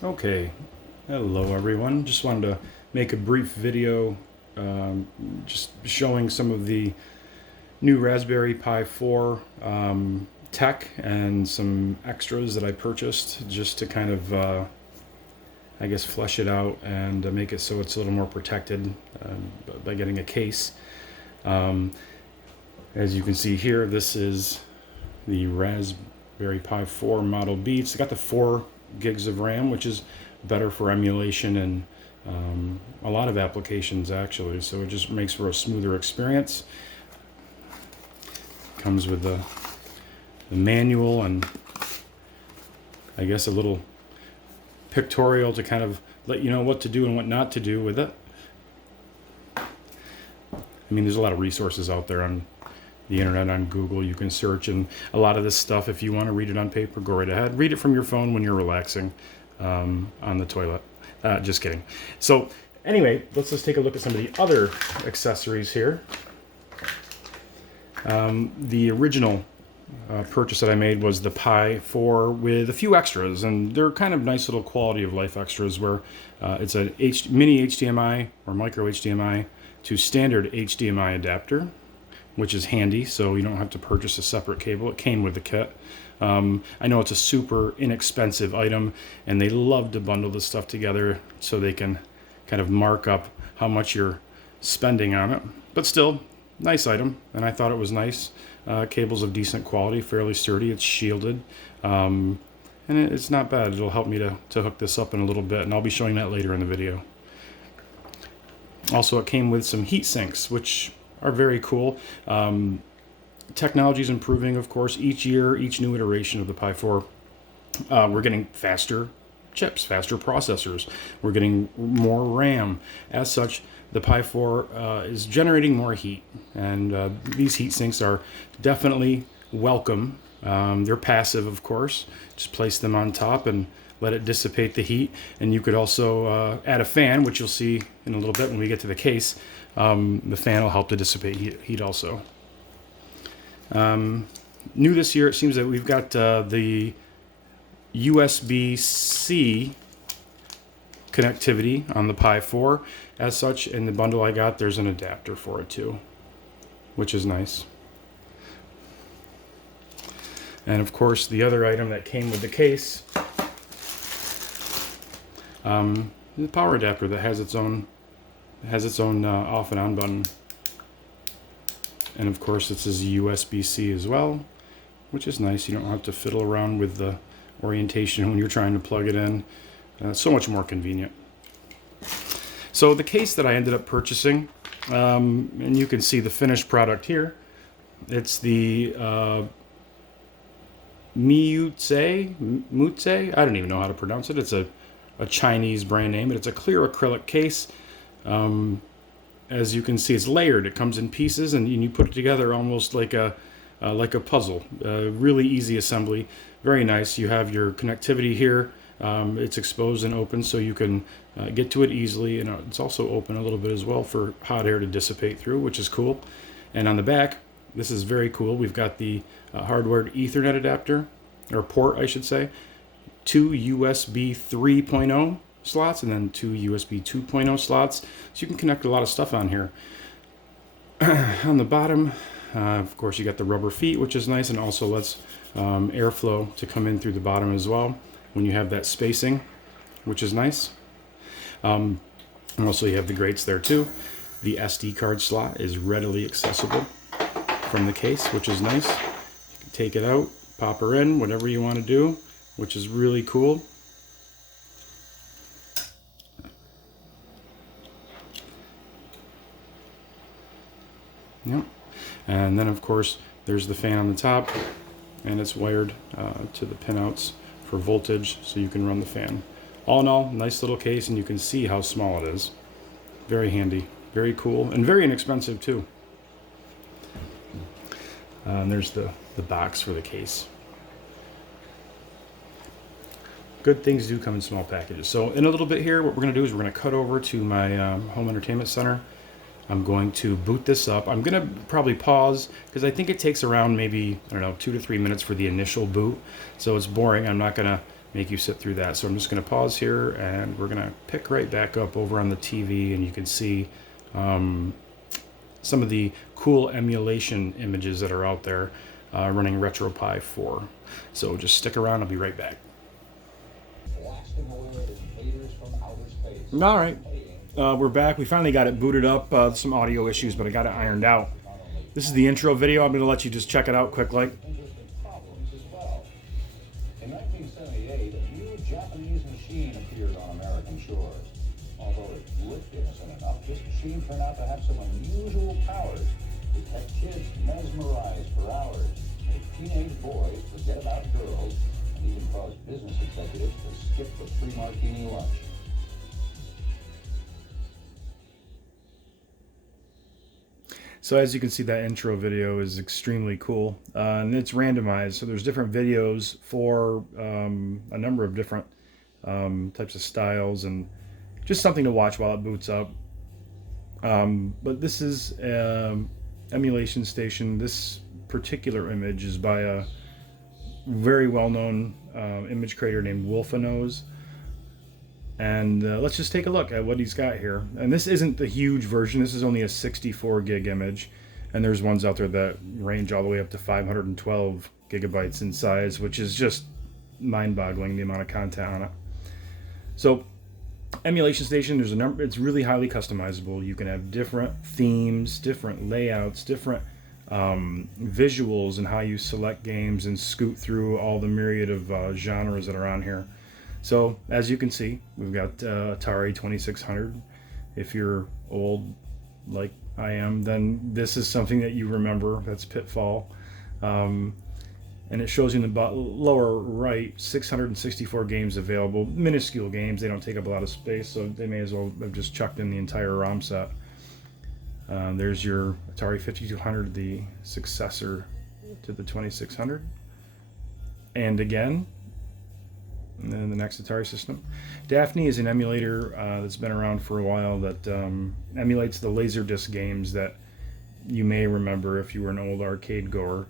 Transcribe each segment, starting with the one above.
Okay, hello everyone. Just wanted to make a brief video just showing some of the new Raspberry Pi 4 tech and some extras that I purchased just to kind of, I guess, flesh it out and make it so it's a little more protected by getting a case. As you can see here, this is the Raspberry Pi 4 Model B. It's got the 4 gigs of RAM, which is better for emulation and a lot of applications actually, so it just makes for a smoother experience. Comes with the manual and I guess a little pictorial to kind of let you know what to do and what not to do with it. I mean, there's a lot of resources out there on the internet, on Google. You can search, and a lot of this stuff, if you want to read it on paper, go right ahead. Read it from your phone when you're relaxing on the toilet. Just kidding. So anyway, let's just take a look at some of the other accessories here. The original purchase that I made was the Pi 4 with a few extras, and they're kind of nice little quality of life extras where it's a mini HDMI or micro HDMI to standard HDMI adapter, which is handy, so you don't have to purchase a separate cable. It came with the kit. I know it's a super inexpensive item, and they love to bundle this stuff together so they can kind of mark up how much you're spending on it. But still, nice item, and I thought it was nice. Cable's of decent quality, fairly sturdy, it's shielded, and it's not bad. It'll help me to hook this up in a little bit, and I'll be showing that later in the video. Also, it came with some heat sinks, which are very cool. Technology is improving, of course, each year, each new iteration of the Pi 4. We're getting faster chips, faster processors. We're getting more RAM. As such, the Pi 4 is generating more heat, and these heat sinks are definitely welcome. They're passive, of course. Just place them on top and let it dissipate the heat. And you could also add a fan, which you'll see in a little bit when we get to the case. The fan will help to dissipate heat also. New this year, it seems that we've got the USB-C connectivity on the Pi 4. As such, in the bundle I got, there's an adapter for it too, which is nice. And of course, the other item that came with the case, the power adapter that has its own off and on button. And of course, this is USB-C as well, which is nice. You don't have to fiddle around with the orientation when you're trying to plug it in. So much more convenient. So the case that I ended up purchasing, and you can see the finished product here. It's the Mutze, I don't even know how to pronounce it. It's a Chinese brand name, but it's a clear acrylic case. As you can see, it's layered. It comes in pieces, and you put it together almost like a puzzle. Really easy assembly, very nice. You have your connectivity here. It's exposed and open, so you can get to it easily, and it's also open a little bit as well for hot air to dissipate through, which is cool. And on the back, this is very cool. We've got the hardwired Ethernet adapter, or port, I should say, 2 USB 3.0 slots, and then 2 USB 2.0 slots, so you can connect a lot of stuff on here. On the bottom, of course, you got the rubber feet, which is nice, and also lets airflow to come in through the bottom as well when you have that spacing, which is nice. And also you have the grates there too. The SD card slot is readily accessible from the case, which is nice. You can take it out, pop her in, whatever you want to do, which is really cool. Yep. And then of course there's the fan on the top, and it's wired to the pinouts for voltage, so you can run the fan. All in all, nice little case, and you can see how small it is. Very handy, very cool, and very inexpensive too. And there's the box for the case. Good things do come in small packages. So in a little bit here, what we're going to do is we're going to cut over to my home entertainment center. I'm going to boot this up. I'm going to probably pause because I think it takes around maybe, I don't know, 2 to 3 minutes for the initial boot. So it's boring. I'm not going to make you sit through that. So I'm just going to pause here, and we're going to pick right back up over on the TV, and you can see some of the cool emulation images that are out there running Retro Pi4. So just stick around, I'll be right back. All right, we're back. We finally got it booted up. Some audio issues, but I got it ironed out. This is the intro video. I'm going to let you just check it out quick like. In 1978, a new Japanese machine appeared on American shores. Although it looked innocent enough, this machine turned out to have some unusual powers. It kept kids mesmerized for hours, made teenage boys forget about girls, and even caused business executives to skip the free martini lunch. So as you can see, that intro video is extremely cool, and it's randomized. So there's different videos for a number of different types of styles, and just something to watch while it boots up. But this is Emulation Station. This particular image is by a very well-known image creator named Wolfenose. And let's just take a look at what he's got here. And this isn't the huge version. This is only a 64 gig image. And there's ones out there that range all the way up to 512 gigabytes in size, which is just mind-boggling, the amount of content on it. So Emulation Station, there's a number. It's really highly customizable. You can have different themes, different layouts, different visuals, and how you select games and scoot through all the myriad of genres that are on here. So as you can see, we've got Atari 2600. If you're old like I am, then this is something that you remember. That's Pitfall. And it shows you in the lower right 664 games available. Minuscule games. They don't take up a lot of space, so they may as well have just chucked in the entire ROM set. There's your Atari 5200, the successor to the 2600. And again, and then the next Atari system. Daphne is an emulator that's been around for a while that emulates the Laserdisc games that you may remember if you were an old arcade goer.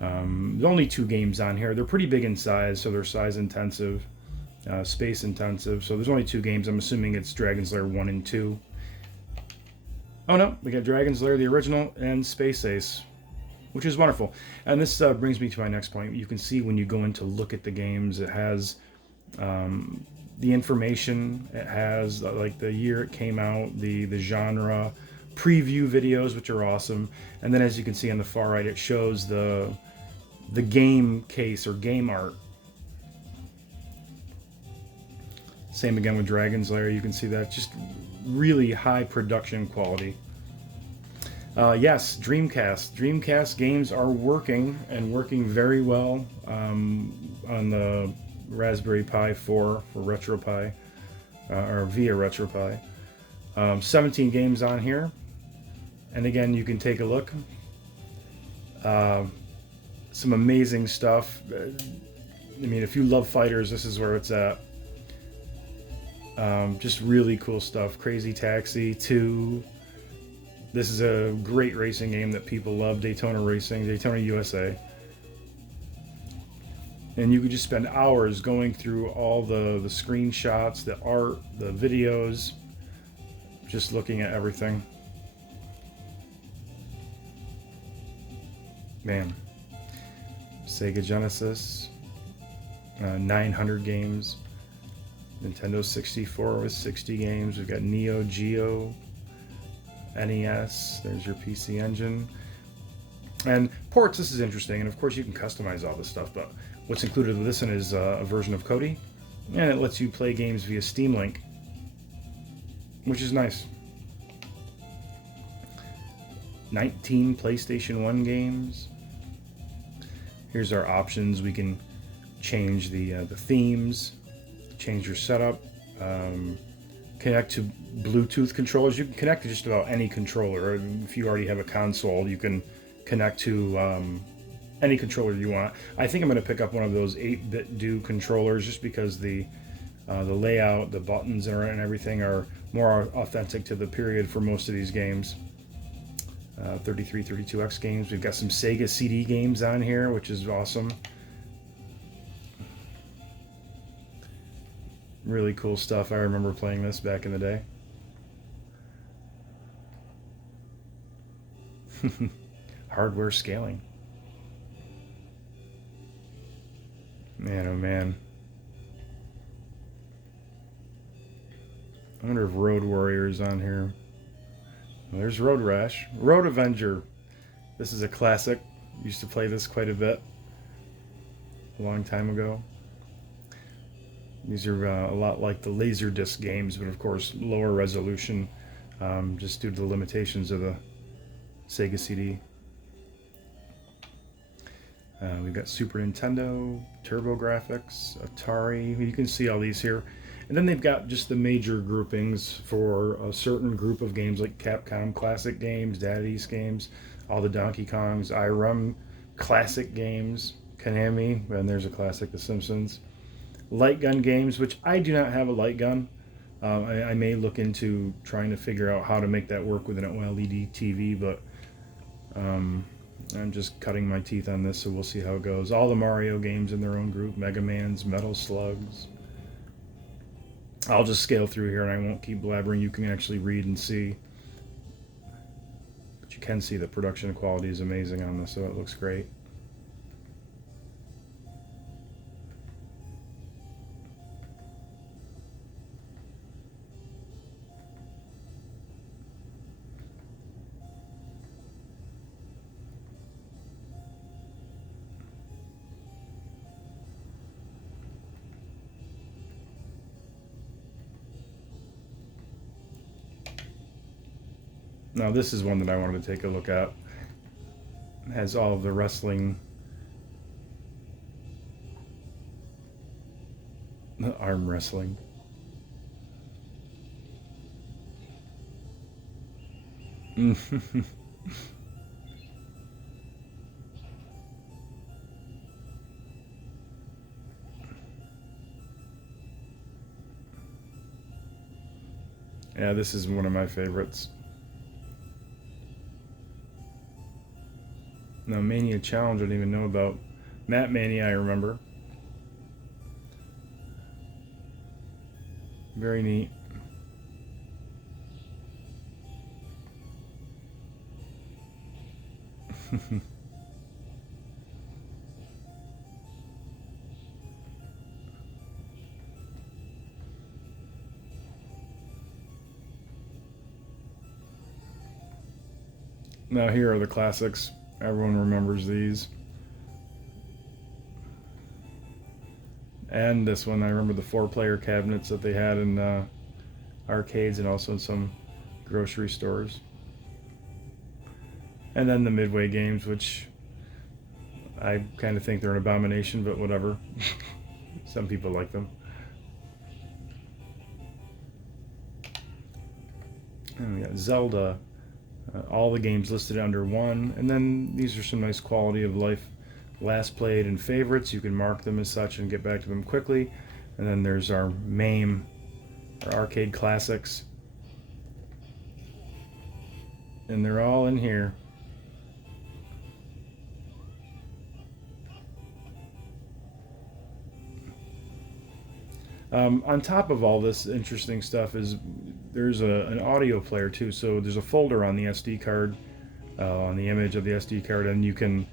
There's only 2 games on here. They're pretty big in size, so they're size intensive, space intensive. So there's only 2 games. I'm assuming it's Dragon's Lair 1 and 2. Oh no, we got Dragon's Lair, the original, and Space Ace, which is wonderful. And this brings me to my next point. You can see when you go in to look at the games, it has the information, it has like the year it came out, the genre, preview videos, which are awesome. And then as you can see on the far right, it shows the game case or game art. Same again with Dragon's Lair. You can see that just really high production quality. Yes, Dreamcast. Dreamcast games are working, and working very well on the Raspberry Pi 4 for RetroPie, or via RetroPie. 17 games on here. And again, you can take a look. Some amazing stuff. I mean, if you love fighters, this is where it's at. Just really cool stuff. Crazy Taxi 2. This is a great racing game that people love. Daytona Racing, Daytona USA. And you could just spend hours going through all the screenshots, the art, the videos, just looking at everything. Man. Sega Genesis, 900 games. Nintendo 64 with 60 games. We've got Neo Geo, NES. There's your PC Engine. And ports, this is interesting. And of course you can customize all this stuff, but what's included with this one is a version of Kodi. And it lets you play games via Steam Link, which is nice. 19 PlayStation 1 games. Here's our options. We can change the themes, change your setup, connect to Bluetooth controllers. You can connect to just about any controller. If you already have a console, you can connect to any controller you want. I think I'm going to pick up one of those 8-bit do controllers just because the layout, the buttons and everything are more authentic to the period for most of these games. 33, 32X games. We've got some Sega CD games on here, which is awesome. Really cool stuff. I remember playing this back in the day. Hardware scaling. Man, oh man. I wonder if Road Warrior is on here. Well, there's Road Rash. Road Avenger. This is a classic. Used to play this quite a bit a long time ago. These are a lot like the Laserdisc games, but of course lower resolution, just due to the limitations of the Sega CD. We've got Super Nintendo, TurboGrafx, Atari. You can see all these here. And then they've got just the major groupings for a certain group of games like Capcom Classic Games, Daddy East games, all the Donkey Kongs, IRUM Classic games, Konami, and there's a classic, The Simpsons. Light gun games, which I do not have a light gun. I may look into trying to figure out how to make that work with an OLED TV, but I'm just cutting my teeth on this, so we'll see how it goes. All the Mario games in their own group, Mega Man's, Metal Slugs. I'll just scale through here and I won't keep blabbering. You can actually read and see. But you can see the production quality is amazing on this, so it looks great. Now this is one that I wanted to take a look at. It has all of the wrestling, arm wrestling. Yeah, this is one of my favorites. Now, Mania Challenge I didn't even know about. Map Mania I remember. Very neat. Now here are the classics. Everyone remembers these. And this one, I remember the 4-player cabinets that they had in arcades and also in some grocery stores. And then the Midway games, which I kind of think they're an abomination, but whatever. Some people like them. And we got Zelda. All the games listed under one, and then these are some nice quality of life last played and favorites. You can mark them as such and get back to them quickly. And then there's our MAME, our arcade classics, and they're all in here. On top of all this interesting stuff is there's an audio player too. So there's a folder on the SD card, on the image of the SD card, and you can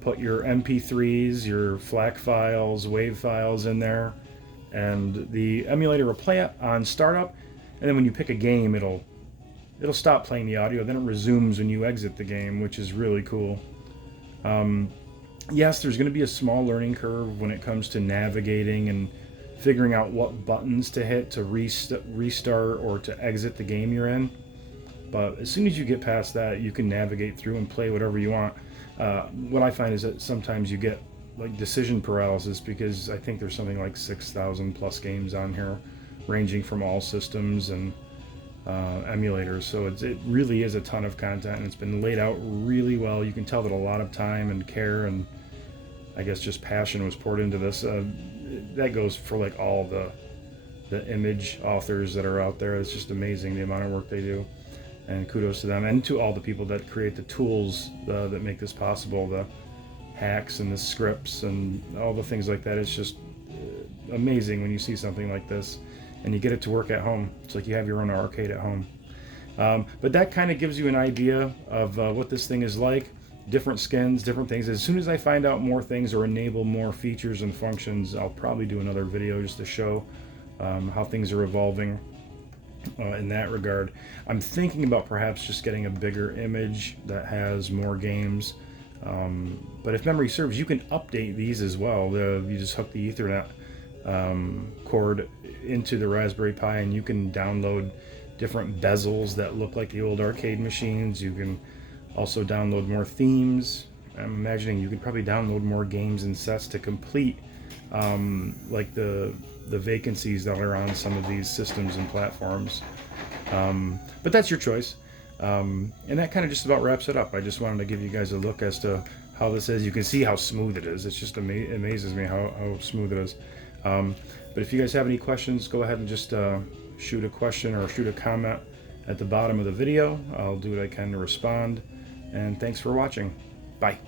put your MP3s, your FLAC files, WAV files in there, and the emulator will play it on startup, and then when you pick a game, it'll stop playing the audio, then it resumes when you exit the game, which is really cool. Yes, there's going to be a small learning curve when it comes to navigating and figuring out what buttons to hit to restart or to exit the game you're in. But as soon as you get past that, you can navigate through and play whatever you want. What I find is that sometimes you get like decision paralysis, because I think there's something like 6,000 plus games on here, ranging from all systems and emulators. So it really is a ton of content, and it's been laid out really well. You can tell that a lot of time and care and I guess just passion was poured into this. That goes for like all the image authors that are out there. It's just amazing the amount of work they do, and kudos to them, and to all the people that create the tools that make this possible, the hacks and the scripts and all the things like that. It's just amazing when you see something like this and you get it to work at home. It's like you have your own arcade at home. But that kind of gives you an idea of what this thing is like. Different skins, different things. As soon as I find out more things or enable more features and functions, I'll probably do another video just to show how things are evolving in that regard. I'm thinking about perhaps just getting a bigger image that has more games. But if memory serves, you can update these as well. You just hook the Ethernet cord into the Raspberry Pi and you can download different bezels that look like the old arcade machines. You can also download more themes. I'm imagining you could probably download more games and sets to complete like the vacancies that are on some of these systems and platforms. But that's your choice. And that kind of just about wraps it up. I just wanted to give you guys a look as to how this is. You can see how smooth it is. It's just amazes me how smooth it is. But if you guys have any questions, go ahead and just shoot a question or shoot a comment at the bottom of the video. I'll do what I can to respond. And thanks for watching. Bye.